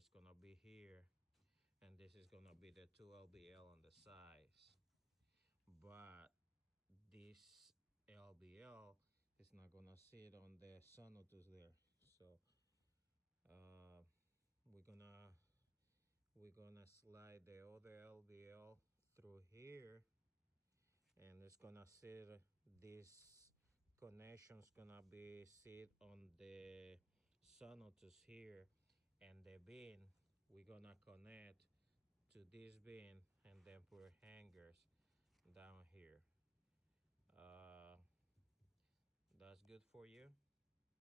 it's gonna be here, and this is gonna be the 2 LVL on the sides. But this LVL is not gonna sit on the sonotubes there, so we're gonna slide the other LVL through here, and it's gonna sit, this connection's gonna be sit on the sonotubes here, and the bin we're gonna connect to this bin, and then put hangers down here. That's good for you.